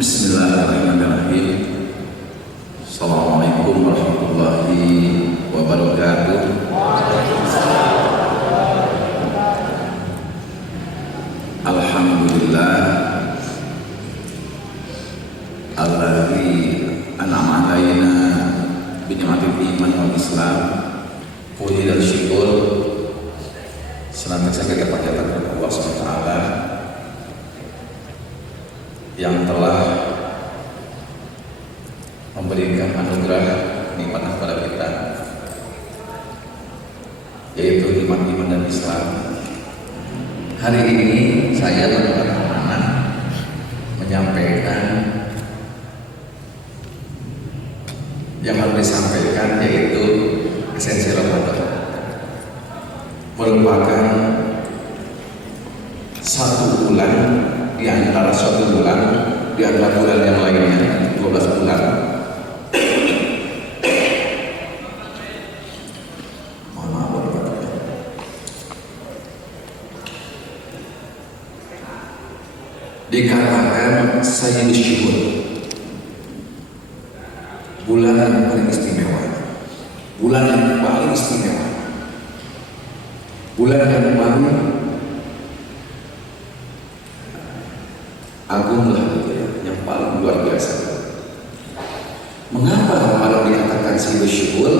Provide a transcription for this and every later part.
Bismillahirrahmanirrahim. Assalamualaikum warahmatullahi wabarakatuh. Alhamdulillah alladzi an'ama 'alaina bi ni'matil iman wal islam. Puji dan syukur senantiasa kita panjatkan kepada Allah SWT yang telah memberikan anugerah nikmat kepada kita, yaitu nikmat iman dan Islam. Hari ini saya berkenan menyampaikan yang harus disampaikan, yaitu esensi Ramadan. Merupakan satu bulan di antara suatu bulan di antara bulan yang lainnya, 12 bulan. Mohon maaf, dikatakan Sayyidus Syuhur, bulan yang paling istimewa, bulan yang paling istimewa, bulan yang paling agung lah, gitu ya, yang paling luar biasa. Mengapa Ramadan dikatakan Sayyidus Syuhur?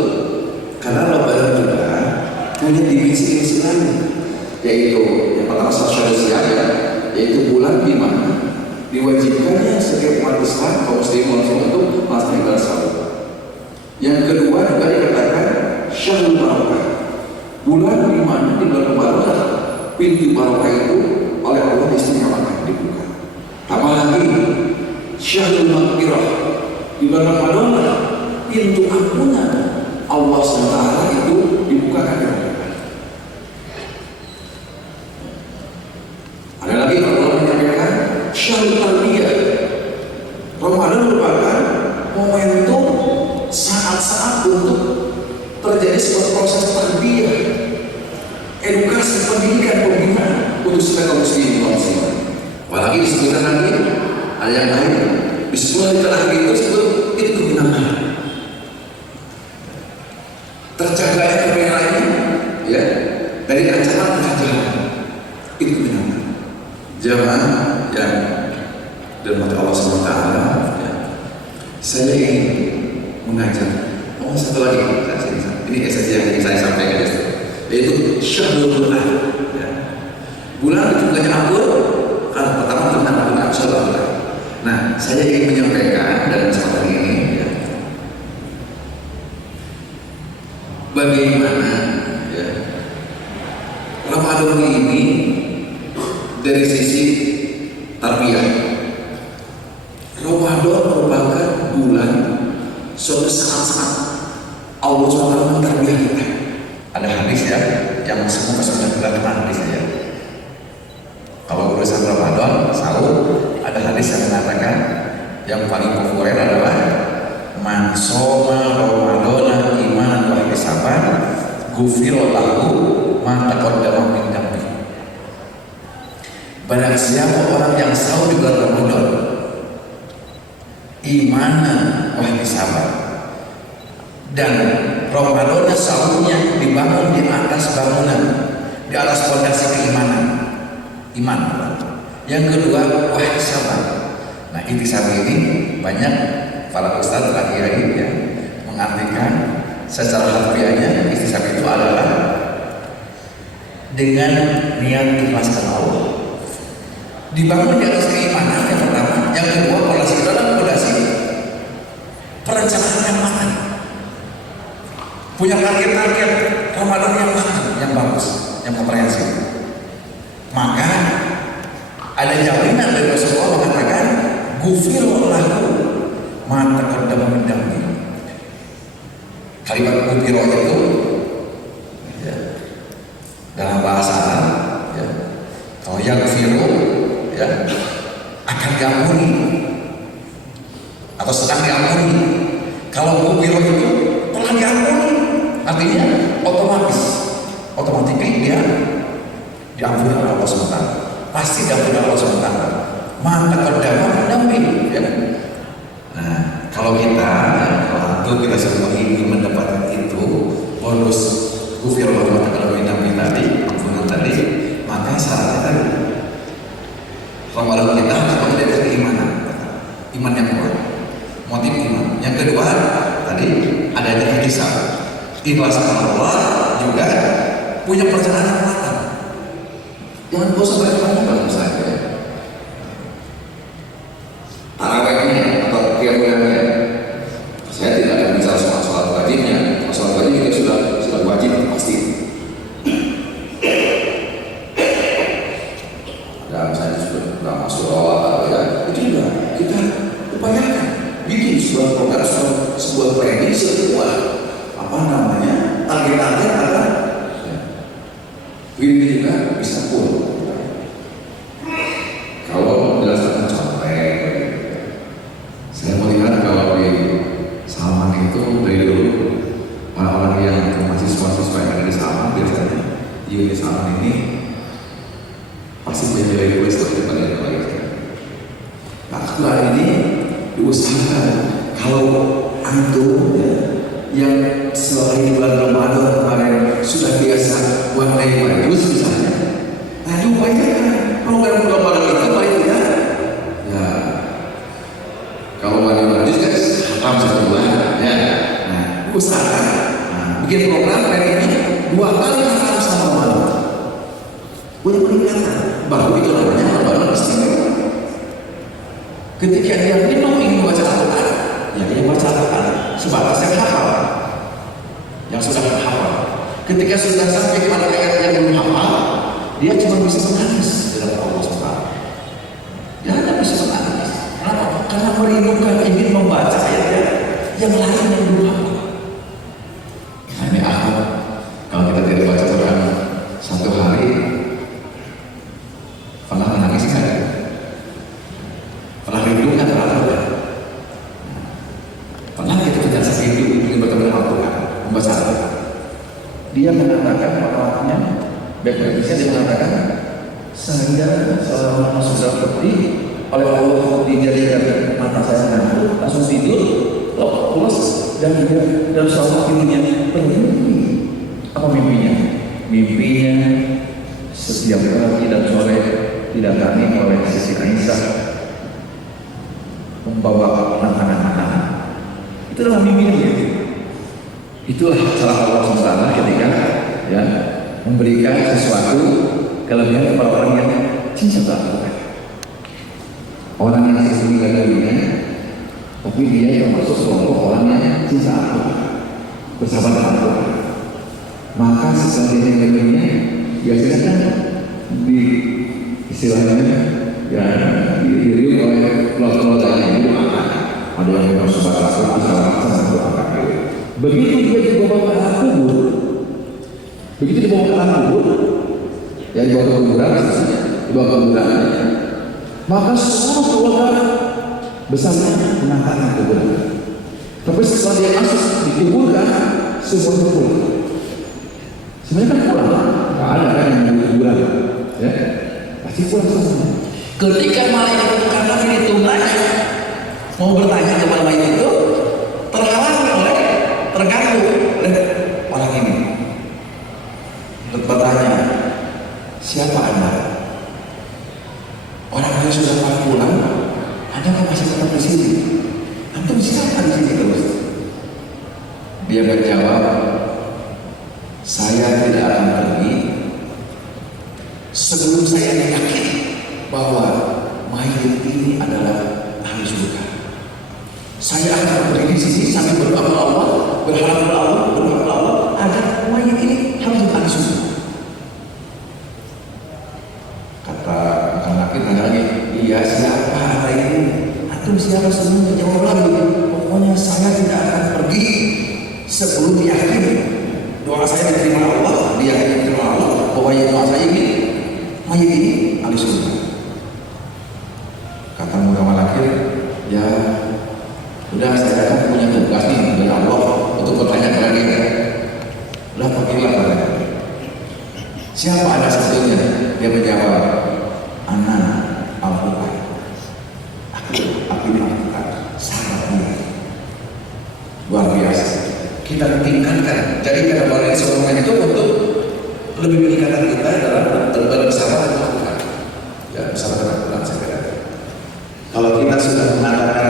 Karena Ramadan juga punya dimensi lain, yaitu yang pertama sosialisasi, yaitu bulan di mana diwajibkannya setiap umat Islam kaum muslimin untuk melaksanakan ibadah salat. Yang kedua juga dikatakan Syahrul Barakah, bulan di mana di bulan Ramadan pintu barakah itu oleh Allah istimewakan dibuka. Apalagi Syahrul Maghfirah, di bulan Ramadan pintu ampunan Allah SWT itu dibukakan. Ada lagi Allah menyampaikan Syahrul Tarbiyah, Ramadan merupakan momentum saat-saat untuk terjadi sebuah proses tarbiyah, edukasi, pendidikan, pembinaan untuk sebagai muslim. Apalagi disebutkan lagi ada yang lain, disebut di terakhir itu disebut itu kemenangan, tercegahnya kemenangan, ya, dari ancaman kejahatan, itu kemenangan. Jamaah yang dirahmati Allah SWT, ya, saya ingin mengajak. Oh, satu lagi, ini esensi yang ingin saya sampaikan, yaitu Syahrul Quran, ya. Bulan itu bukannya akur, karena pertama tentang Al-Quran Surah. Nah, saya ingin menyampaikan dalam kesempatan ini, ya, bagaimana, ya, Ramadan ini dari sisi tarbiyah. Ramadan merupakan bulan suatu saat-saat Allah SWT mentarbiyah kita. Ada hadis, ya, yang semua sudah kenal hadisnya. Kalau urusan Ramadan, sahur, ada hadis yang mengatakan yang paling populer adalah man shoma Ramadana imanan wa ihtisaban ghufira lahu ma taqaddama min dhanbi. Barang siapa orang yang sahur di bulan Ramadan imanan wa ihtisaban, dan Ramadan sahurnya dibangun di atas bangunan, di atas fondasi keimanan, iman. Yang kedua wahsaban. Nah, ihtisab ini banyak para ustaz terakhir ini, ya, mengartikan secara harfiahnya ihtisab itu adalah dengan niat ikhlas karena Allah, dibangun di atas keimanan yang pertama. Yang kedua fondasi itu adalah fondasi perencanaan yang matang, punya target-target Ramadan yang matang, yang bagus, yang komprehensif. Maka ada jaminan dari Rasulullah mengatakan ghufira lahu ma taqaddama min dhanbi. Kalimat ghufira itu, ya, dalam bahasa Arab, ya, kalau yaghfiru, ya, akan diampuni atau sedang diampuni. Kalau ghufira itu telah diampuni, artinya otomatis dia diampuni oleh Allah SWT, pasti diampuni oleh Allah SWT. Maka terdampak mendamping ya. Nah, kalau kita, kalau kita semua ingin mendapatkan itu bonus kufir warahmatullahi wabarakatuh tadi, ampunan tadi, maka syaratnya tadi Ramadan kita harus menjadi keimanan, iman yang kuat, motif iman. Yang kedua tadi adanya ihsan, ikhlas karena Allah, juga punya perjalanan matang. Jangan bosan beribadah kalau saya. Tarawihnya atau qiyamulnya, saya tidak akan bicara soal sholat wajibnya. Sholat wajib kita sudah wajib pasti. Dan saya sudah masuk awal ya, itu juga kita upayakan bikin sebuah program, sebuah planning, sebuah apa namanya target-target agar ini juga bisa full. Kalau berdasarkan capek, saya melihat kalau di Salman itu dari dulu orang-orang yang mahasiswa-mahasiswa yang ada di Salman biasanya di unit Salman ini pasti menjadi tulis daripada yang lain. Nah, Quran ini diusahakan kalau antum ya, yang selain bulan Ramadan kemarin sudah biasa buat naik majus misalnya, nah diupayakan program Ramadan itu baik ya. Ya, kalau naik majus kan hatam satu bulan ya. Nah, usahakan bikin program kayak ini 2 kali hatam selama Ramadan. Punya peningkatan, baru itu namanya Ramadan istimewa. Ketika dia memang ingin membaca Al-Quran, ya dia baca Al-Quran sebatas yang hafal, yang sudah hafal. Ketika sudah sampai kepada ayat yang belum hafal, dia cuma bisa menangis dalam Allah SWT. Dia hanya bisa menangis. Kenapa? Karena merindukan ingin membaca ayat yang lain yang belum hafal. Nah ini ahad, kalau kita tidak baca Quran 1 hari, pernah menangis kan? Pernah rindu kan terlalu ya? Pernah kita terjadi rindu ingin bertemu dengan Al-Quran, membaca Al-Quran. Dia mengatakan orang-orangnya, baik-baik dia mengatakan, saya selama sudah seperti oleh Allah dijadikan mata saya ngantuk, langsung tidur, pulas dan dia dalam suatu tidurnya bermimpi. Apa mimpinya? Mimpinya setiap pagi dan sore didatangi oleh Siti Aisyah membawa anak-anak. Itu adalah mimpinya. Itulah salah Allah SWT ketika ya memberikan sesuatu kelebihan kepada orang yang cinta Al-Quran. Orang yang sesungguhnya darinya, tapi dia termasuk kelompok orang yang cinta Al-Quran, bersama dengan Al-Quran. Maka sesuatu yang lebihnya biasanya kan di istilahnya ya diri oleh keluarga yang itu ada yang memang sebatas satu akak. Begitu dia dibawa ke alam kubur, ya dibawa ke kuburan, maka semua keluarga besarnya mengangkat kuburan. Tapi setelah dia masuk dikuburkan, semuanya pulang. Sebenarnya kan pulang, nggak ada kan yang di kuburan, ya pasti pulang semua. Ketika malaikat bukan lagi ditunggangi, mau bertanya kepada malaikat itu, terganggu oleh orang ini. Bertanya, siapa Anda? Orang yang sudah pada pulang, Anda kan masih tetap di sini. Antum siapa di sini terus? Dia menjawab, saya tidak akan pergi sebelum saya yakin bahwa mayat ini adalah ahli surga. Saya akan berdiri di sini sambil berdoa kepada Allah, berharap kepada Allah agar mayat ini harus ahli surga. Kata anak kita lagi, iya siapa anda ini? Antum siapa semua? Jawab lagi, pokoknya saya tidak akan pergi sebelum yakin doa saya diterima Allah, dia diterima Allah, pokoknya doa saya ini mayat ini ahli surga. Kata muda malakir, ya udah saya kan punya tugas nih dari Allah untuk bertanya kepada dia. Udah pergilah pada. Siapa anda sebetulnya? Dia menjawab, Ana Al-Quran. Aku ini kita tingkatkan. Jadi kadang-kadang seorang itu untuk lebih meningkatkan kita dalam bersama dengan Tuhan. Ya, bersama dengan Tuhan saya kira. Kalau kita sudah mengatakan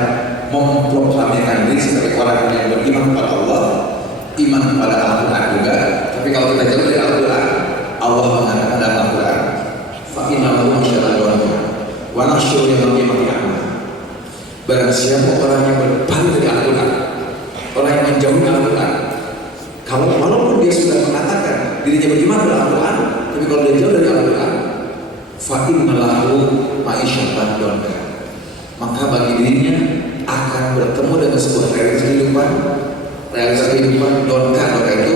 memproklamirkan diri sebagai orang yang beriman kepada Allah, iman kepada Al-Quran juga, tapi kalau kita jauh dari Al-Quran, Allah mengatakan dalam Al-Quran, fa'innahu masyarakat wa nasyur yang qiyamah. Barang siapa orang yang berpaling dari Al-Quran, orang yang menjauhi Al-Quran, kalau walaupun dia sudah mengatakan dirinya beriman kepada Al-Quran, tapi kalau dia jauh dari Al-Quran, fa'innahu ma'isyatan donka, maka bagi dirinya akan bertemu dengan sebuah realitas kehidupan donka itu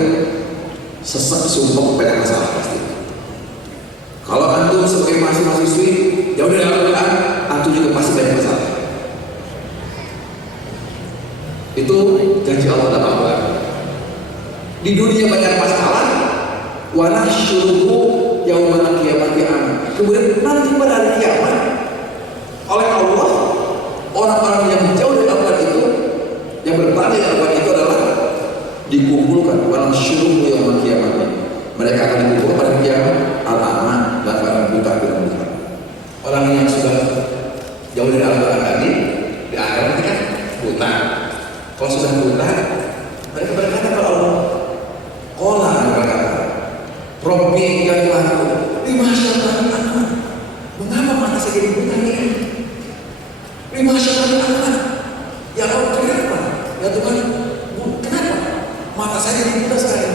sesak sumpah banyak masalah pasti. Kalau antum sebagai mahasiswi jauh dari Al-Quran, antum juga pasti banyak masalah. Itu janji Allah dalam Al-Quran. Di dunia banyak masalah, wa nahsyuruhu yaumal qiyamati a'ma. Kemudian nanti pada hari kiamat oleh Allah, orang-orang yang jauh dari Al-Quran itu, yang berpaling dari Al-Quran itu adalah dikumpulkan wa nahsyuruhu yaumal qiyamati. Mereka akan dikumpulkan pada kiamat al-a'ma, dan orang buta tidak melihat. Orang yang sudah jauh dari Al-Quran tadi di akhirat kan buta. Kalau sudah buta, mereka berkata kepada Allah, qala, berkata, Rabbi ya Tuhanku, lima syaitan anak, mengapa mata saya jadi buta ini? Lima syaitan anak, ya Allah, kenapa? Ya Tuhan, kenapa mata saya jadi buta sekarang?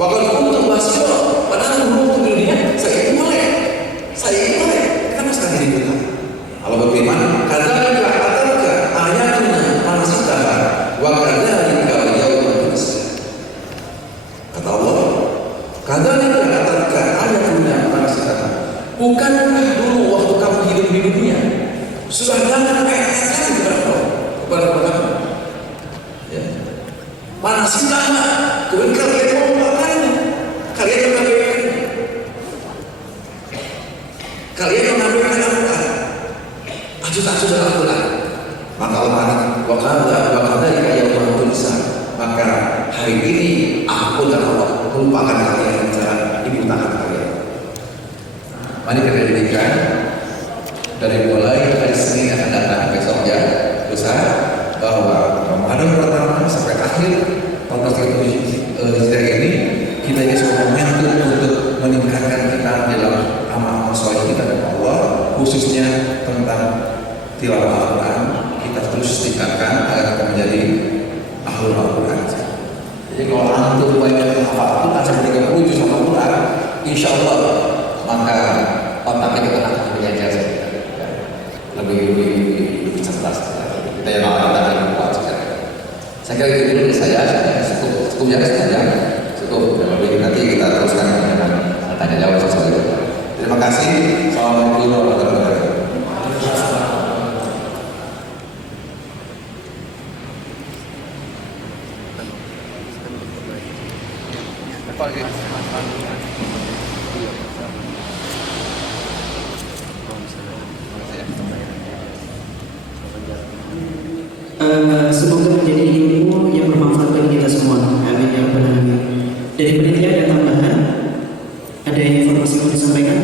Waktu kuntu basira, padahal dulu di dunia saya ini melek, kenapa sekarang jadi buta? Allah berfirman, kadzalika atarka ayatuna fanasitaha wa kadzalika al-yawma tunsa. Kata Allah, kadzalika atarka ayatuna fanasitaha. Bukankah dulu waktu kamu hidup di dunia sudah datang ayat-ayat kepada kamu? Ya. Fanasitaha, kemudian kalian melupakannya, kalian mengabaikannya, kalian mengabaikan Al-Quran. Ajudan Al-Quran. Maka Allah wakanda yaumul tunsa. Maka hari ini aku dan Allah melupakan kalian cara dibutakan kalian. Mari kita jadikan dari mulai hari Senin akan datang besok ya, lusa, bahwa Ramadan pertama sampai akhir tahun 2007 ini kita ini semua momentum untuk meningkatkan kita dalam amal soleh kita dengan Allah, khususnya tentang tilawah Al-Quran. Kita terus tingkatkan agar kita menjadi ahlul Al-Quran. Jadi kalau antum banyak hafal Al-Quran sampai 30 juz Al-Quran, insya Allah maka otaknya kita akan belajar lebih cerdas. Kita yang akan kuat sekali. Saya kira itu dulu dari saya cukup ya saja, cukup. Nanti kita teruskan dengan tanya jawab sesuatu. Terima kasih. Assalamualaikum warahmatullahi wabarakatuh. Semoga menjadi ilmu yang bermanfaat bagi kita semua. Amin ya rabbal alamin. Dari panitia ada tambahan? Ada informasi yang mau disampaikan?